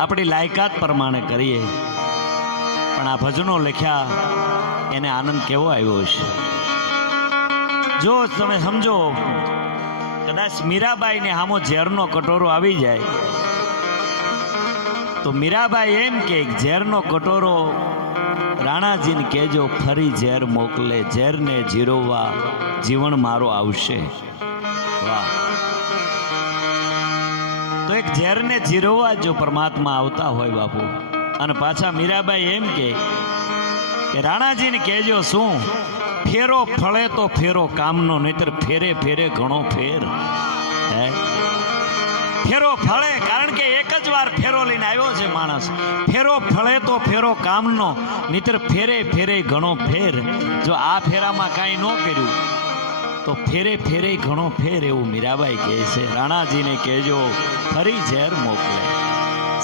આપણી લાયકાત પ્રમાણે કરીએ. પણ આ ભજનો લખ્યા એને આનંદ કેવો આવ્યો છે જો તમે સમજો, કદાચ મીરાબાઈને હામો ઝેરનો કટોરો આવી જાય. તો મીરાબાઈ એમ કે, ઝેરનો કટોરો રાણાજીને કહેજો, ફરી ઝેર મોકલે, ઝેરને જીરોવા જીવન મારો આવશે. વાહ. તો એક ઝેરને જીરવવા જો પરમાત્મા આવતા હોય બાપુ. અને પાછા મીરાબાઈ એમ કે રાણાજીને કહેજો, શું? ફેરો ફળે તો ફેરો કામનો, નહીતર ફેરે ફેરે ઘણો ફેર. હે? ફેરો ફળે, કારણ કે એક જ વાર ફેરો લઈને આવ્યો છે માણસ. ફેરો ફળે તો ફેરો કામનો, નહીતર ફેરે ફેરે ઘણો ફેર. જો આ ફેરામાં કાંઈ ન કર્યું તો ફેરે ફેરે ઘણો ફેર એવું મીરાબાઈ કહે છે. રાણાજીને કહેજો, ફરી ઝેર મોકલે.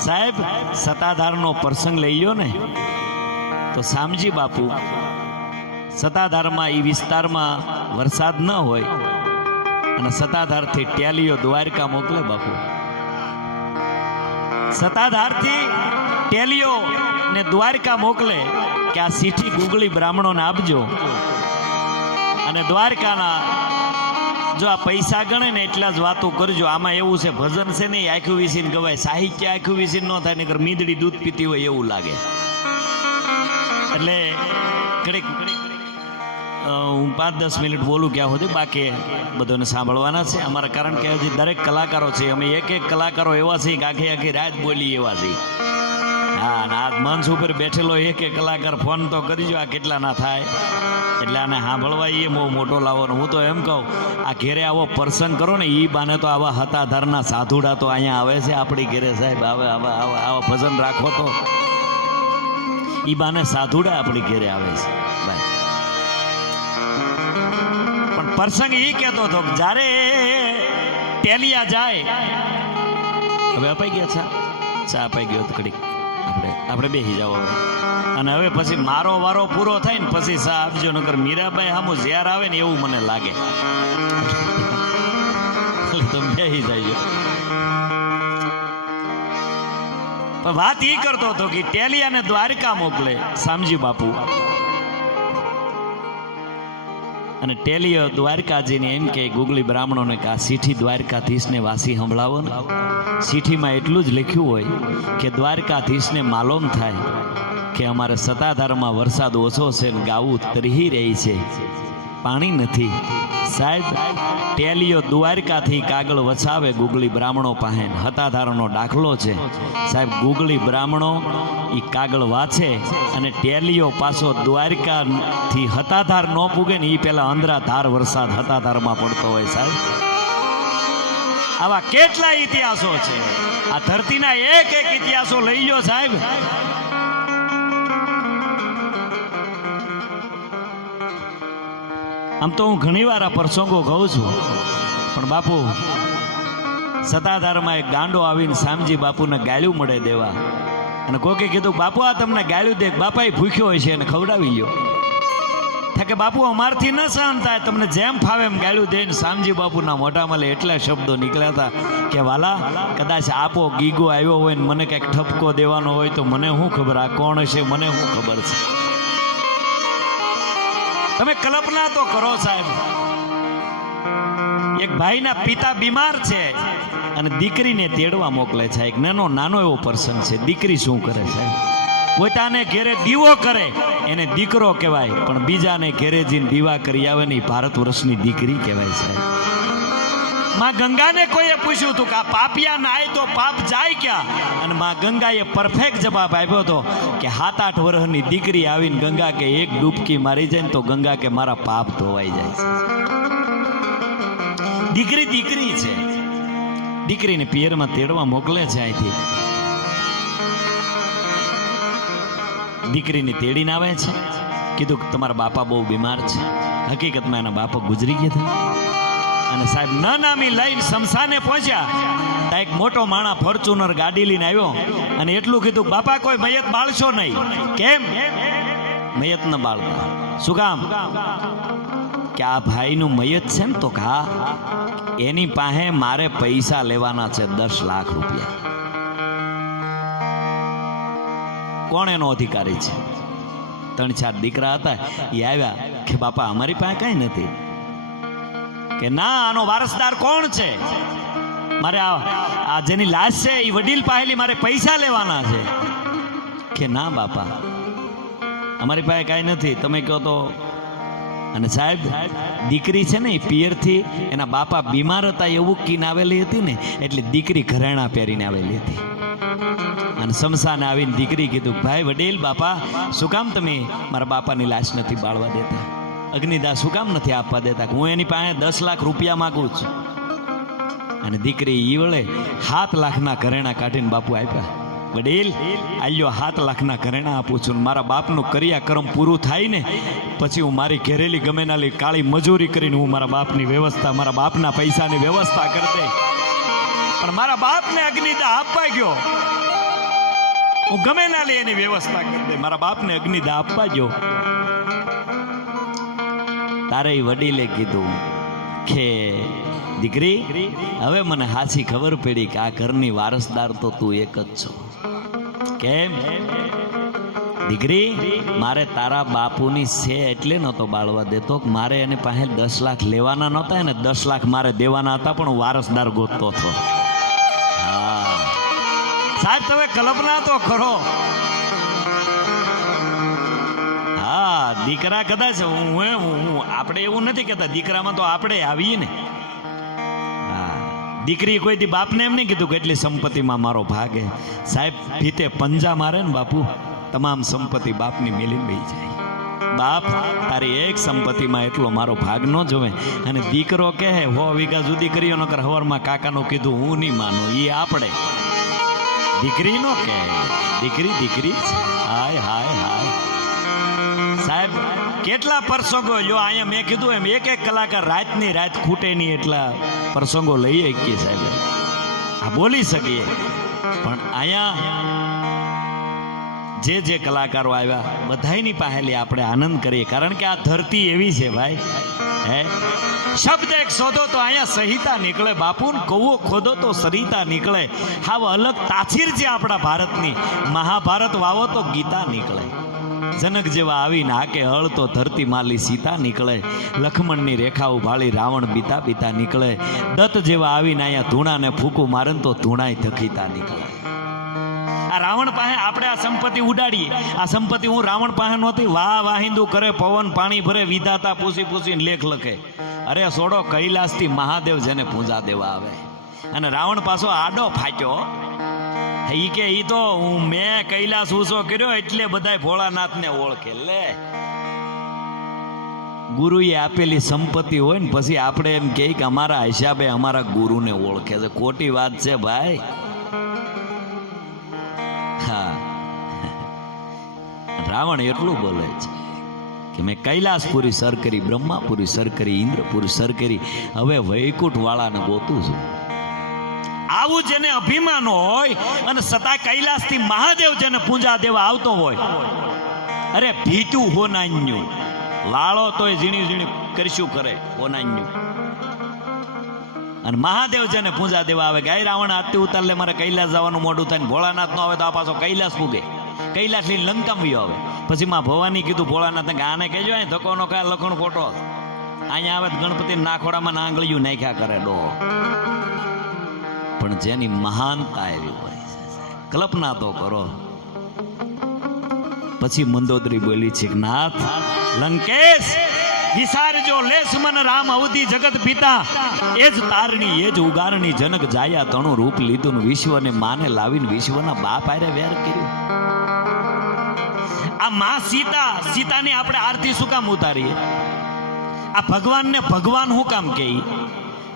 સાહેબ, સત્તાધારનો પ્રસંગ લઈ લ્યો ને. તો શામજી બાપુ, સત્તાધારમાં એ વિસ્તારમાં વરસાદ ન હોય અને સત્તાધારથી ટેલીઓ દ્વારકા મોકલે બાપુ. સત્તાધારથી ટેલીઓ ને દ્વારકા મોકલે કે આ સીઠી ગુગળી બ્રાહ્મણોને આપજો. અને દ્વારકાના જો આ પૈસા ગણે ને એટલા જ વાતો કરજો. આમાં એવું છે, ભજન છે નહીં આખું વિસીને ગવાય. સાહિત્ય આખું વિસીન ન થાય નકર મીંદડી દૂધ પીતી હોય એવું લાગે. એટલે ઘડીક હું પાંચ દસ મિનિટ બોલું ક્યાં સુધી? બાકી બધોને સાંભળવાના છે. અમારા કારણ કે હજી દરેક કલાકારો છે. અમે એક એક કલાકારો એવા છીએ કે આખી આખી રાત બોલી એવા છીએ. હા, અને આ મંચ ઉપર બેઠેલો એક એક કલાકાર ફોન તો કરજો આ કેટલા ના થાય. એટલે આને સાંભળવા એ બહુ મોટો લાવવાનો. હું તો એમ કહું, આ ઘેરે આવો પ્રસંગ કરો ને એ બાને તો આવા હતાધારના સાધુડા તો અહીંયા આવે છે આપણી ઘેરે સાહેબ. આવે, આવા ભજન રાખો તો. ઈ બાને સાધુડા આપણી ઘેરે આવે છે. ભાઈ પણ પ્રસંગ એ કહેતો હતો જ્યારે ટેલિયા જાય. હવે અપાઈ ગયા ચા ચા અપાઈ ગયો તો કડીક આપણે આપણે બેસી જાઓ હવે. અને હવે પછી મારો વારો પૂરો થાય ને પછી ચા આપજો, નકર મીરાબાઈ સામું ઝેર આવે ને એવું મને લાગે. તમે બેસી જાય વાત એ કરતો હતો કે ટેલિયાને દ્વારકા મોકલે શામજી બાપુ. અને ટેલિયો દ્વારકાજીને એમ કે ગુગલી બ્રાહ્મણોને કે આ સીઠી દ્વારકાધીશને વાસી સંભળાવો ને. સીઠીમાં એટલું જ લખ્યું હોય કે દ્વારકાધીશને માલુમ થાય કે અમારે સત્તાધારમાં વરસાદ ઓછો છે ગાવું તરહી રહી છે. પાણી નથી. સાહેબ, ટેલીઓ દ્વારકાથી કાગળ વછાવે ગુગલી બ્રાહ્મણો પાસે. હતાધારનો દાખલો છે. સાહેબ, ગુગલી બ્રાહ્મણો એ કાગળ વાંચે અને ટેલીઓ પાછો દ્વારકાથી હતાધાર ન પૂગે ને એ પહેલાં અંદરા ધાર વરસાદ હતાધારમાં પડતો હોય, સાહેબ. આવા કેટલા ઇતિહાસો છે. આ ધરતીના એક એક ઇતિહાસો લઈ લો સાહેબ. આમ તો હું ઘણીવાર આ પ્રસંગો કહું છું. પણ બાપુ સત્તાધારમાં એક ગાંડો આવીને શામજી બાપુને ગાળ્યું મળે દેવા. અને કોકે કીધું, બાપુ, આ તમને ગાળ્યું દે બાપા ભૂખ્યો હોય છે અને ખવડાવી લ્યો. થાકે બાપુ, અમારથી ન સહન થાય, તમને જેમ ફાવે એમ ગાળ્યું દઈને શામજી બાપુના મોઢામાં એટલા શબ્દો નીકળ્યા હતા કે, વાલા, કદાચ આપો ગીગો આવ્યો હોય ને મને કંઈક ઠપકો દેવાનો હોય તો મને શું ખબર આ કોણ હશે, મને શું ખબર છે? તમે કલ્પના તો કરો સાહેબ. એક ભાઈના પિતા બીમાર છે અને દીકરીને તેડવા મોકલે છે. એક નાનો નાનો એવો પર્સન છે. દીકરી શું કરે છે પોતાને ઘેરે દીવો કરે. એને દીકરો કહેવાય, પણ બીજાને ઘેરે જઈને દીવા કરી આવે ને ભારત વર્ષની દીકરી કહેવાય છે માં ગંગાને કોઈએ પૂછ્યું હતું કે આ પાપિયા નાય તો પાપ જાય ક્યાં? અને માં ગંગાએ પરફેક્ટ જવાબ આપ્યો હતો કે સાત આઠ વર્ષની દીકરી આવીને ગંગા કે એક ડૂબકી મારી જાય ને તો ગંગા કે મારા પાપ ધોવાઈ જાય દીકરી દીકરી છે. દીકરીને પિયરમાં તેડવા મોકલે છે અહીંથી. દીકરીને તેડીને આવે છે. કીધું કે તમારા બાપા બહુ બીમાર છે. હકીકતમાં એના બાપા ગુજરી ગયા હતા. અને સાહેબ ન નામી લઈને શમશાને પહોંચ્યા. ત્યાં એક મોટો માણા ફોર્ચ્યુનર ગાડી લઈને આવ્યો અને એટલું કીધું, બાપા, કોઈ મયત બાળશો નહીં. કેમ? મયત ન બાળતા શું કામ? કે આ ભાઈનું મયત છે ને તો કા એની પાસે મારે પૈસા લેવાના છે દસ લાખ રૂપિયા. કોણ એનો અધિકારી છે? ત્રણ ચાર દીકરા હતા. એ આવ્યા કે, બાપા, અમારી પાસે કાંઈ નથી. કે ના, આનો વારસદાર કોણ છે? મારે આ જેની લાશ છે એ વડીલ પાસેલી મારે પૈસા લેવાના છે. કે ના, બાપા. અમારી પાસે કાંઈ નથી. તમે કહો તો. અને સાહેબ, દીકરી છે ને એ પિયરથી એના બાપા બીમાર હતા એવું કીન આવેલી હતી ને, એટલે દીકરી ઘરેણા પહેરીને આવેલી હતી. અને સમસાને આવીને દીકરી કીધું, ભાઈ, વડીલ, બાપા, શું કામ તમે મારા બાપાની લાશ નથી બાળવા દેતા? અગ્નિદાહ શું કામ નથી આપવા દેતા? હું એની પાસે દસ લાખ રૂપિયા માગું છું. અને દીકરી ઈવળે વળે સાત લાખના ઘરેણા કાઢીને બાપુ આપ્યા. વડીલ, આલ્યો સાત લાખના ઘરેણા આપું છું મારા બાપનું કર્યા કરમ પૂરું થાય ને પછી હું મારી ઘેરેલી ગમે નાલી કાળી મજૂરી કરીને હું મારા બાપની વ્યવસ્થા, મારા બાપના પૈસાની વ્યવસ્થા કરી દઈ. પણ મારા બાપને અગ્નિદા આપવા ગયો. હું ગમે ના લે એની વ્યવસ્થા કરી દઈ. મારા બાપને અગ્નિદા આપવા ગયો. તારે વડીલે કીધું કે, દીકરી, હવે મને હાસી ખબર પડી કે આ ઘરની વારસદાર તો તું એક જ છો. કેમ? દીકરી, મારે તારા બાપુની છે એટલે નહોતો બાળવા દેતો મારે એની પાસે દસ લાખ લેવાના નહોતા અને દસ લાખ મારે દેવાના હતા, પણ વારસદાર ગોતતો હતો. હા. સાહેબ, તમે કલ્પના તો કરો. દીકરા કદાચ હું હું હું આપણે એવું નથી કહેતા, દીકરામાં તો આપણે આવીએ ને. દીકરી કોઈ દી બાપને એમ નહીં કીધું કે એટલી સંપત્તિમાં મારો ભાગ સાહેબ, ફીતે પંજા મારે ને બાપુ, તમામ સંપત્તિ બાપની મેલી લઈ જાય. બાપ, તારી એક સંપત્તિમાં એટલો મારો ભાગ ન જોવે. અને દીકરો કહે, હો, વીઘા જુદી કર્યો, નકર હવારમાં કાકાનું કીધું, હું નહીં માનું એ આપણે. દીકરી નો કે દીકરી દીકરી હાય હાય હાય. સાહેબ, કેટલા પ્રસંગો જો અહીંયા મેં કીધું એમ, એક એક કલાકાર રાતની રાત ખૂટે નહીં એટલા પ્રસંગો લઈ શકીએ સાહેબ. આ બોલી શકીએ. પણ અહીંયા જે જે કલાકારો આવ્યા, બધાયની પાસેલી આપણે આનંદ કરીએ. કારણ કે આ ધરતી એવી છે ભાઈ, હે? શબ્દ એક શોધો તો અહીંયા સહિતા નીકળે બાપુ કૌવો ખોદો તો સરિતા નીકળે. હાવ અલગ તાસીર છે આપણા ભારતની. મહાભારત વાવો તો ગીતા નીકળે. જનક જેવા આવીને હાકે હળ તો ધરતી માલી સીતા નીકળે. લખમણની રેખા ઉભાળી રાવણ બીતા બીતા નીકળે. દત્ત જેવા આવીને અહીંયા ધૂણાને ફૂકું મારે તો ધૂણાય ધખીતા નીકળે. આ રાવણ પાસે આપણે આ સંપત્તિ ઉડાડીએ. આ સંપત્તિ હું રાવણ પાસે નહોતી. વાહ વાહિંદુ કરે, પવન, પાણી ભરે, વિધાતા પૂછી પૂછીને લેખ લખે. અરે, સોડો કૈલાસથી મહાદેવ જેને પૂજા દેવા આવે. અને રાવણ પાછો આડો ફાટ્યો. ઈ કે ઈ તો હું મેં કૈલાસ ઊંચો કર્યો એટલે બધાય ભોળાનાથને ઓળખે, લે. ગુરુએ આપેલી સંપત્તિ હોય ને પછી આપણે એમ કહે કે અમારા હિસાબે અમારા ગુરુને ઓળખે છે. ખોટી વાત છે ભાઈ. હા. રાવણ એટલું બોલે છે કે મેં કૈલાસપુરી સર કરી, બ્રહ્માપુરી સર કરી, ઇન્દ્રપુરી સર કરી, હવે વૈકુંઠવાળાને ગોતું છું. આવું જેને અભિમાન હોય અને સતા કૈલાસથી મહાદેવ જેને પૂજા દેવા આવતો હોય. અરે ભીતું હોનાન્યું લાળો તોય ઝીણી ઝીણી કરશું કરે હોનાન્યું અને મહાદેવ જેને પૂજા દેવા આવે ગાય રાવણ આરતી ઉતારલે મારે કૈલાસ જવાનું મોઢું થાય ભોળાનાથ નો આવે તો આ પાછો કૈલાસ પૂગે. કૈલાસ લઈને લંકામ વયો આવે. પછી માં ભવાની કીધું ભોળાનાથ આને કહેજો, અહીં ધકોનો કાય લખણ ખોટો. અહીંયા આવે ગણપતિ નાખોડામાં નાંગળિયું નાખ્યા કરે ડો. પણ જેની મહાનતા એવી હોય કલ્પના તો કરો. પછી મંદોદરી બોલી છે નાથ, લંકેશ વિસારજો લેસ મન રામ અવધિ જગત પિતા. એ જ તારણી, એ જ ઉગારણી, જનક જાયા તણું રૂપ લીધું વિશ્વને માને લાવીને વિશ્વના બાપ આરે વેર કર્યું. આ માં સીતા, સીતાની આપણે આરતી શું કામ ઉતારીએ? આ ભગવાનને ભગવાન હું કામ કહે?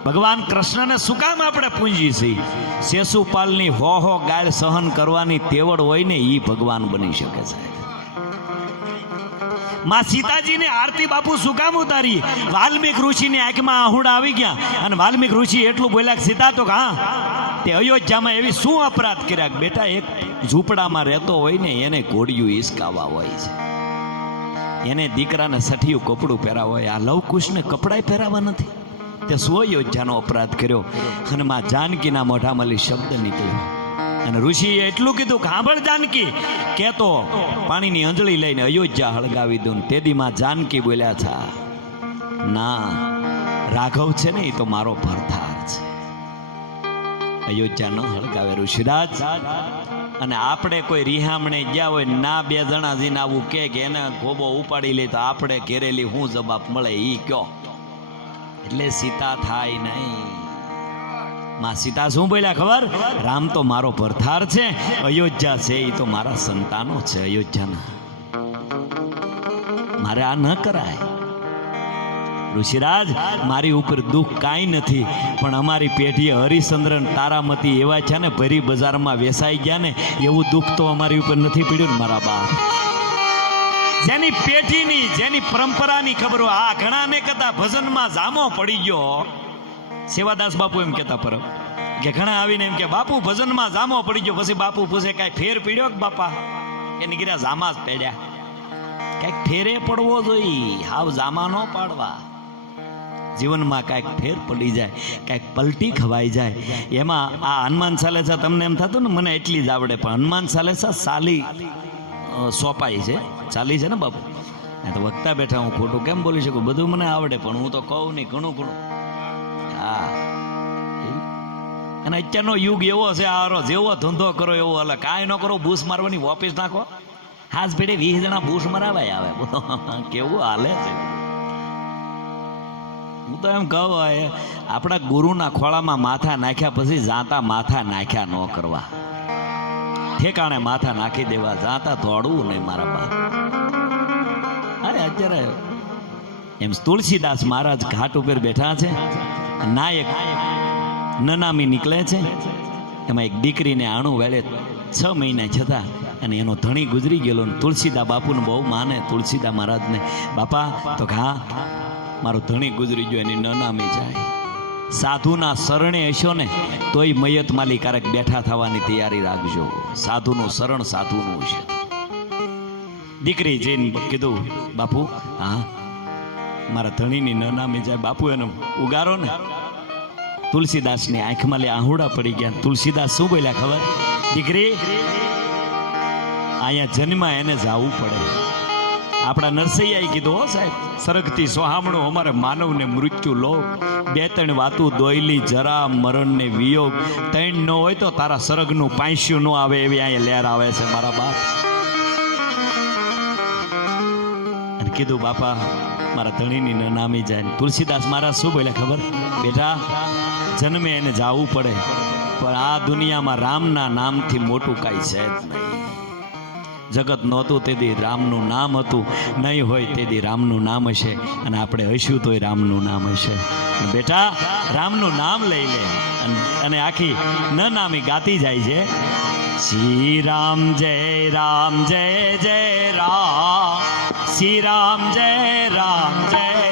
ભગવાન કૃષ્ણને શું કામ આપણે પૂંજી છીએ શેષુપાલની હો હો ગાળ સહન કરવાની તેવડ હોય ને એ ભગવાન બની શકે સાહેબમાં સીતાજીને આરતી બાપુ શું કામ ઉતારી? વાલ્મીક ઋષિની આંખમાં આહુડા આવી ગયા અને વાલ્મીક ઋષિ એટલું બોલ્યા કે, સીતા, તો હા તે અયોધ્યામાં એવી શું અપરાધ કર્યા બેટા, એક ઝૂંપડામાં રહેતો હોય ને એને ઘોડિયું હિસકાવા હોય છે. એને દીકરાને સઠિયું કપડું પહેરાવા હોય. આ લવકુશને કપડાય પહેરાવા નથી. તે સ્વયોજ્જાનો અપરાધ કર્યો. અને માં જાનકીના મોઢામાંથી શબ્દ નીકળ્યો. અને ઋષિએ એટલું કીધું કે સાંભળ જાનકી. કેતો પાણીની અંજળી લઈને અયોધ્યા હળગાવી દઉં. તેદીમાં જાનકી બોલ્યા, છે, ના, રાઘવ છે ને, એ તો મારો ભરથાર છે. અયોધ્યા ન હળગાવે ઋષિરાજ. અને આપણે કોઈ રિહામણે ગયા હોય, ના, બે જણા જઈને આવું કે એને ગોબો ઉપાડી લે તો આપણે ઘેરેલી હું જવાબ મળે એ કયો? એટલે સીતા થાય નહીં. માં સીતા શું બોલ્યા ખબર? રામ તો મારો પરથાર છે, અયોધ્યા છે એ તો મારા સંતાનો છે, અયોધ્યાના. મારે આ ન કરાય. ઋષિરાજ, મારી ઉપર દુઃખ કાંઈ નથી, પણ અમારી પેઢીએ હરિચંદ્રન તારામતી એવા છે ને, ભરી બજારમાં વેસાઈ ગયા ને, એવું દુઃખ તો અમારી ઉપર નથી પીડ્યું ને મારા બાપ જેની પેઢીની, જેની પરંપરાની ખબરો, આ ઘણાને કહેતા ભજનમાં જામો પડી ગયો. સેવાદાસ બાપુ એમ કહેતા પર કે ઘણા આવીને એમ કે, બાપુ, ભજનમાં જામો પડી ગયો. પછી બાપુ પૂછે, કાંઈ ફેર પીડ્યો કે બાપા? કે ગીરા જામા જ પડ્યા. કાંઈક ફેરે પડવો જોઈએ. હાવ જામા ન પાડવા. જીવનમાં કાંઈક ફેર પડી જાય, કાંઈક પલટી ખવાઈ જાય. એમાં આ હનુમાન ચાલેસા તમને એમ થતું ને, મને એટલી જ આવડે. પણ હનુમાન ચાલેસા સાલી સોંપાઈ છે. ચાલી છે ને બાપુ? તો વક્તા બેઠા હું ખોટું કેમ બોલી શકું? બધું મને આવડે, પણ હું તો કહું નહીં, ઘણું ઘણું હા. અને અત્યારનો યુગ એવો છે, આરો જેવો ધંધો કરો, એવો અલગ. કાંઈ ન કરો બૂસ મારવાની ઓફિસ નાખો. હાથ ભેડે વીસ જણા બૂસ મરાવાય આવે. કેવું હાલે છે. હું તો એમ કહું આપણા ગુરુના ખોળામાં માથા નાખ્યા પછી જાતા માથા નાખ્યા ન કરવા. ઠેકાણે માથા નાખી દેવા જાતા દોડવું નહીં મારા બાપ અરે અત્યારે એમ તુલસીદાસ મહારાજ ઘાટ ઉપર બેઠા છે. નાયક નનામી નીકળે છે. એમાં એક દીકરીને આણું વેળે છ મહિના છતાં અને એનો ધણી ગુજરી ગયેલો ને તુલસીદા બાપુને બહુ માને તુલસીદા મહારાજને. બાપા, તો ઘા, મારો ધણી ગુજરી ગયો, એની નનામી જાય. સાધુના શરણે હશો ને, તોય મયત માલી ક્યારેક બેઠા થવાની તૈયારી રાખજો. સાધુનું શરણ સાધુનું છે. દીકરી જઈને કીધું, બાપુ, હા, મારા ધણીની નનામી જાય, બાપુ એને ઉગારો ને. તુલસીદાસની આંખમાં લે આહુડા પડી ગયા. તુલસીદાસ શું બોલ્યા ખબર? દીકરી, અહીંયા જન્મ એને જાવું પડે. આપણા નરસૈયાએ કીધું, હો સાહેબ, સરગતી સોહામણું અમારે માનવને મૃત્યુ લો બે ત્રણ વાતું દોયલી, જરા, મરણ ને વિયોગ. ત્રણ ન હોય તો તારા સરગનું પાંસ્યું ન આવે એવી અહીંયા લહેર આવે છે મારા બાપ. અને કીધું, બાપા, મારા ધણીની નામી જાય તુલસીદાસ મારા શું બોલ્યા ખબર? બેટા, જન્મે એને જાવું પડે. પણ આ દુનિયામાં રામના નામથી મોટું કાંઈ છે જ નહીં. જગત નહોતું તેથી રામનું નામ હતું. નહીં હોય તેથી રામનું નામ હશે. અને આપણે હશું તોય રામનું નામ હશે. બેટા, રામનું નામ લઈ લે. અને- આખી ન નામી ગાતી જાય છે. શ્રી રામ જય રામ જય જય રામ. શ્રી રામ જય રામ જય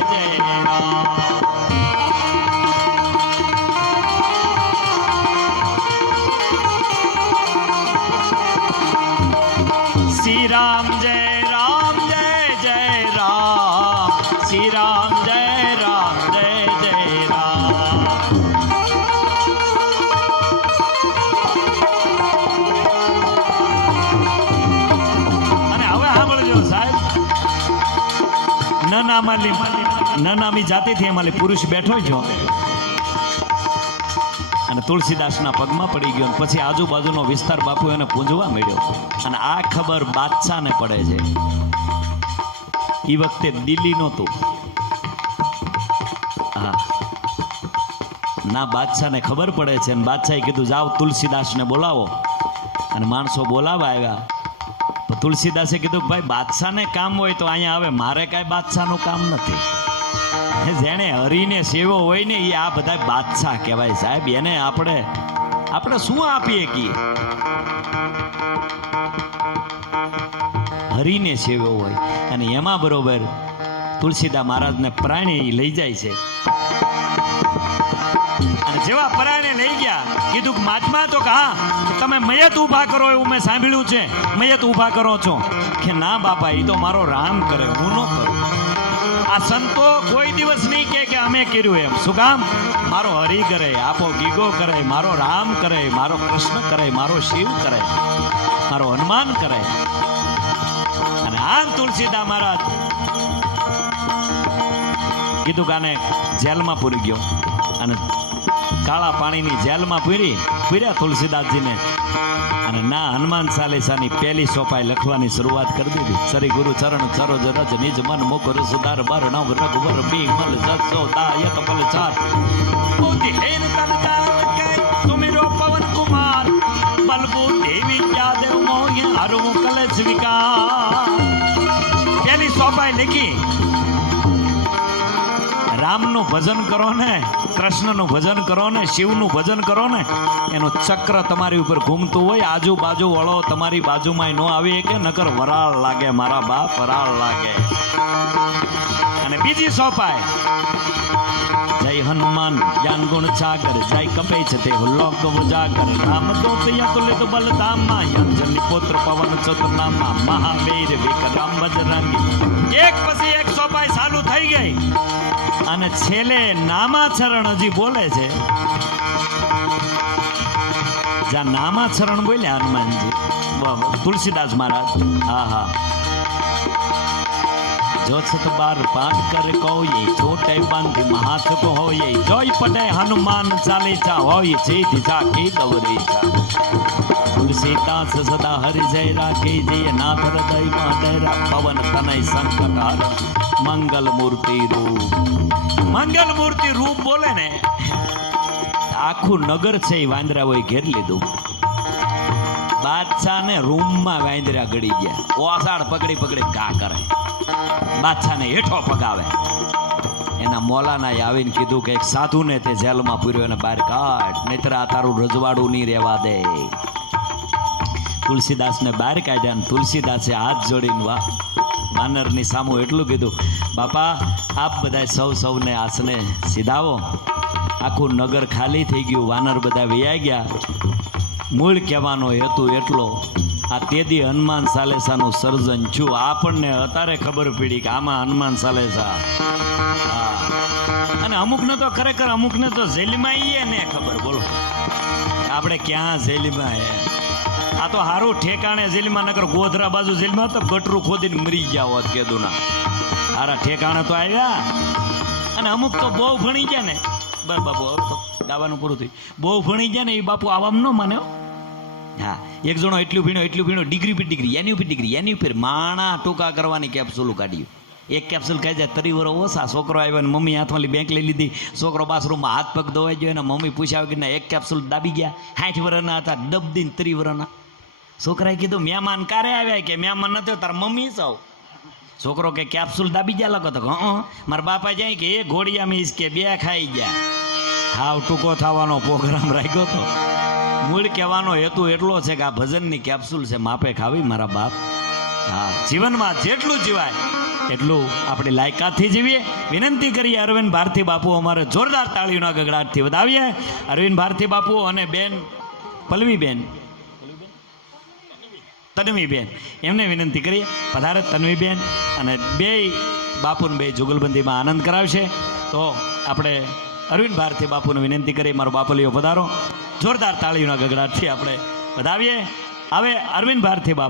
રામ જય રામ જય જય રામ શ્રી રામ જય રામ જય જય રામ અને હવે સાંભળજો સાહેબ. નનામાલી નામી જાતિથી અમારે પુરુષ બેઠો છો. અને તુલસીદાસના પગમાં પડી ગયો પછી આજુબાજુનો વિસ્તાર બાપુ એને પૂંજવા મળ્યો અને આ ખબર બાદશાહને પડે છે. એ વખતે દિલ્હી નહોતું. હા. ના, બાદશાહને ખબર પડે છે અને બાદશાહે કીધું, જાઓ તુલસીદાસને બોલાવો. અને માણસો બોલાવા આવ્યા. તુલસીદાસે કીધું, ભાઈ, બાદશાહને કામ હોય તો અહીંયા આવે. મારે કાંઈ બાદશાહનું કામ નથી. જેણે હરીને સેવો હોય ને એ આ બધા બાદશાહ કહેવાય. સાહેબ, એને આપણે આપણે શું આપીએ કીએ? હરીને સેવો હોય. અને એમાં બરોબર તુલસીદા મહારાજને પ્રાણી લઈ જાય છે. અને જેવા પરાયણે લઈ ગયા, કીધું કે મહાત્મા, તો કે હા તમે મયત ઊભા કરો એવું મેં સાંભળ્યું છે. મયત ઊભા કરો છો. કે ના બાપા એ તો મારો રામ કરે, હું ન કરું. આ સંતો કોઈ દિવસ નહીં કે કે અમે કર્યું એમ. શું કામ? મારો હરિ કરે, આપો ગીગો કરે, મારો રામ કરે, મારો કૃષ્ણ કરે, મારો શિવ કરે, મારો હનુમાન કરે. આમ તુલસીદા મહારાજ. કીધું કાને જેલમાં પૂરી ગયો. અને કાળા પાણીની જેલમાં પૂરી, પૂર્યા તુલસીદાસજીને. અને ના હનુમાન ચાલીસાની પહેલી સોપાઈ લખવાની શરૂઆત કરી દીધી. શ્રી ગુરુ ચરણ સરોજ રજ નિજ મન મુકુર સુધાર બર નવ રઘુવર બીમલ જસો દાયક પલ ચાર બુદ્ધિ હેન તન સુમિરો પવન કુમાર. બલબુ દેવી યાદેવ મોય હરવું કલશ વિકાર. સોપાઈ રામનું ભજન કરો ને, કૃષ્ણનું ભજન કરો ને, શિવનું ભજન કરો ને, એનું ચક્ર તમારી ઉપર ઘૂમતું હોય, આજુબાજુ વળો, તમારી બાજુમાં ન આવી કે નકર વરાળ લાગે મારા બાપ, વરાળ લાગે. અને બીજી સોપાય. જય હનુમાન, જ્ઞાન ગુણ સાગર, જય કપે છે તે લોક ઉજાગર, રામ દોત યતુલિત બલધામા અંજલિ પુત્ર પવન ચતુર્નામા, મહાવીર વિક્રમ બજરંગી. એક પછી એક સોપાઈ ચાલુ થઈ ગઈ. અને છેલ્લે નામાચરણ હજી બોલે છે. જ્યાં નામાચરણ બોલ્યા હનુમાનજી. તુલસીદાસ મહારાજ. હા હા જો છત બાર પાઠ કર કોઈ છોટે બાંધી મહાથ કો હોય. જોઈ પડે હનુમાન ચાલે ચા હોય જાકે દવરે તુલસી તુલસીદાસ સદા હરિ જય રાખે જય નાથ હૃદયમાં ડેરા પવન તનય સંકટ હર. મંગલ મૂર્તિ રૂપ. મંગલ મૂર્તિ રૂપ બોલે ને? આખું નગર છે એ વાંદરા હોય ઘેર લીધું. બાદશાહને રૂમમાં વાંદરા ગળી ગયા. ઓસાડ પકડી પકડી ઘા કરે. બાદશાહને હેઠો પગાવે એના મોલાનાએ આવીને કીધું કે એક સાધુને તે જેલમાં પૂર્યો અને બહાર કાઢ, નહીતર આ તારું રજવાડું નહીં રહેવા દે. તુલસીદાસને બહાર કાઢ્યા અને તુલસીદાસે હાથ જોડીને વા વાનરની સામું એટલું કીધું, બાપા, આપ બધા સૌ સૌને આસને સીધાવો. આખું નગર ખાલી થઈ ગયું, વાનર બધા વૈયા ગયા. મૂળ કહેવાનો હેતુ એટલો આ તેદી હનુમાન સાલેસાનું સર્જન છું આપણને અત્યારે ખબર પડી કે આમાં હનુમાન સાલેસા અને અમુકને તો ખરેખર અમુકને તો જેલમાં એ ને ખબર બોલો આપણે ક્યાં જેલમાં હે આ તો સારું ઠેકાણે જેલમાં નગર ગોધરા બાજુ જેલમાં તો ગટરું ખોદીને મરી ગયા હોત કેદુના હારા ઠેકાણે તો આવ્યા અને અમુક તો બહુ ભણી ગયા ને બસ બાપુ ગાવાનું પૂરું થયું બહુ ભણી ગયા ને એ બાપુ આવામ ન માને હો. એક જણો એટલું ભીણો એટલું ભીણો, ડિગ્રી પી ડિગ્રી, એની ઉપર ડિગ્રી, એની ઉપર માણા ટૂંકા કરવાની કેપ્સ્યુલ કાઢ્યું એક કેપ્સ્યુલ ખાઈ જાય તરી વરો ઓછા. છોકરો આવ્યો ને મમ્મી હાથમાં બેંક લઈ લીધી. છોકરો બાથરૂમમાં હાથ પગ ધોવાઈ ગયો અને મમ્મી પૂછ્યા કે એક કેપ્સ્યુલ દાબી ગયા. સાઠ વરના હતા, દબ દીન ત્રી વરના છોકરાએ કીધું, મહેમાન કારે આવ્યા કે? મહેમાન નથી તાર મમ્મી સૌ છોકરો કે કેપ્સ્યુલ દાબી ગયા? લખો તો હં મારા બાપા જાય કે, એ ઘોડિયા મીસ કે, બે ખાઈ ગયા. હાવ ટૂંકો થવાનો પ્રોગ્રામ રાખ્યો તો. મૂળ કહેવાનો હેતુ એટલો છે કે આ ભજનની કેપ્સ્યુલ છે, માપે ખાવી મારા બાપ. હા, જીવનમાં જેટલું જીવાય, એટલું આપણી લાયકાતથી જીવીએ. વિનંતી કરીએ અરવિંદ ભારતી બાપુ અમારે જોરદાર તાળીઓના ગગડાટથી વધાવીએ. અરવિંદ ભારતી બાપુ અને બેન પલ્લવીબેન તન્વીબેન. એમને વિનંતી કરીએ. પધારે તન્વીબેન અને બે બાપુને બે જુગલબંધીમાં આનંદ કરાવશે. તો આપણે અરવિંદ ભારતી બાપુને વિનંતી કરી મારો બાપલીઓ પધારો. જોરદાર તાળીઓના ગગડાટથી આપણે વધાવીએ હવે અરવિંદ ભારતી બાપુ